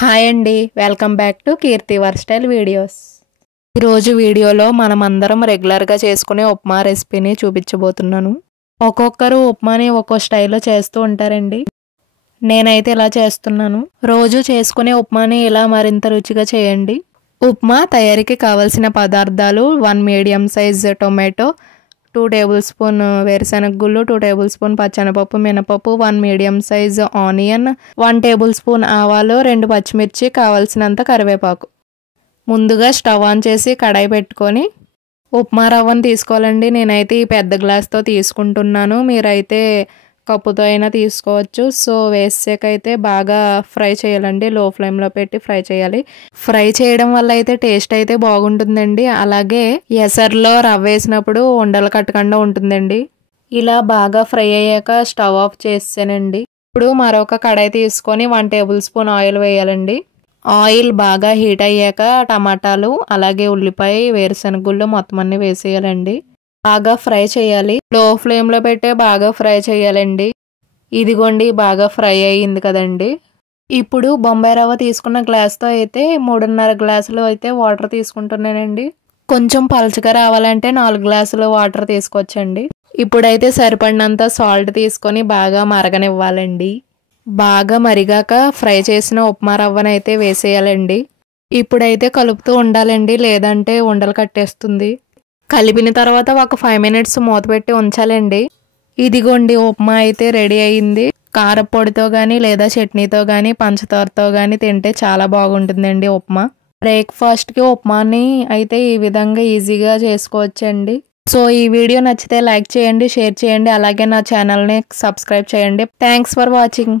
Hi అండి, welcome back to Keerthi versatile videos. ఈరోజు వీడియోలో మనమందరం రెగ్యులర్గా చేసుకునే ఉప్మా రెసిపీని చూపించబోతున్నాను. ఒక్కొక్కరు ఉప్మాని ఒక్కో స్టైల్లో చేస్తూ ఉంటారండి. నేనైతే ఇలా చేస్తున్నాను. రోజు చేసుకునే ఉప్మాని ఇలా మరింత రుచిగా చేయండి. ఉప్మా తయారీకి కావలసిన పదార్థాలు: 1 medium size tomato, 2 table spoon వేరుశనగ గుళ్ళు, 2 టేబుల్ స్పూన్ పచ్చెనపప్పు, మినపప్పు, 1 medium size onion, 1 table spoon ఆవాలు, 2 పచ్చిమిర్చి, కావలసినంత కరివేపాకు. ముందుగా స్టవ్ ఆన్ చేసి కడాయి పెట్టుకొని ఉప్మా రవ్వను తీసుకోవాలండి. నేనైతే ఈ పెద్ద గ్లాస్తో తీసుకుంటున్నాను, మీరైతే కప్పుతో అయినా తీసుకోవచ్చు. సో వేసాకైతే బాగా ఫ్రై చేయాలండి, లో ఫ్లేమ్లో పెట్టి ఫ్రై చేయాలి. ఫ్రై చేయడం వల్ల అయితే టేస్ట్ అయితే బాగుంటుందండి. అలాగే ఎసర్లో రవ్వ వేసినప్పుడు ఉండలు కట్టకుండా ఉంటుందండి. ఇలా బాగా ఫ్రై అయ్యాక స్టవ్ ఆఫ్ చేసానండి. ఇప్పుడు మరొక కడాయి తీసుకొని 1 టేబుల్ స్పూన్ ఆయిల్ వేయాలండి. ఆయిల్ బాగా హీట్ అయ్యాక టమాటాలు, అలాగే ఉల్లిపాయ, వేరుశనగ గుళ్ళు మొత్తం అన్ని వేసేయాలండి. బాగా ఫ్రై చేయాలి, లో ఫ్లేమ్లో పెట్టే బాగా ఫ్రై చేయాలండి. ఇదిగోండి బాగా ఫ్రై అయ్యింది కదండి. ఇప్పుడు బొంబాయి రవ్వ తీసుకున్న గ్లాస్తో అయితే 3.5 గ్లాసులు అయితే వాటర్ తీసుకుంటున్నానండి. కొంచెం పలచగా రావాలంటే 4 గ్లాసులు వాటర్ తీసుకోవచ్చండి. ఇప్పుడైతే సరిపడినంత సాల్ట్ తీసుకొని బాగా మరగనివ్వాలండి. బాగా మరిగాక ఫ్రై చేసిన ఉప్మా రవ్వనైతే వేసేయాలండి. ఇప్పుడైతే కలుపుతూ ఉండాలండి, లేదంటే ఉండలు కట్టేస్తుంది. కలిపిన తర్వాత ఒక 5 మినిట్స్ మూత పెట్టి ఉంచాలండి. ఇదిగోండి ఉప్మా అయితే రెడీ అయింది. కారపొడితో కానీ లేదా చట్నీతో కానీ పంచదారతో కానీ తింటే చాలా బాగుంటుందండి ఉప్మా. బ్రేక్ఫాస్ట్కి ఉప్మాని అయితే ఈ విధంగా ఈజీగా చేసుకోవచ్చండి. సో ఈ వీడియో నచ్చితే లైక్ చేయండి, షేర్ చేయండి, అలాగే నా ఛానల్ని సబ్స్క్రైబ్ చేయండి. Thanks for watching.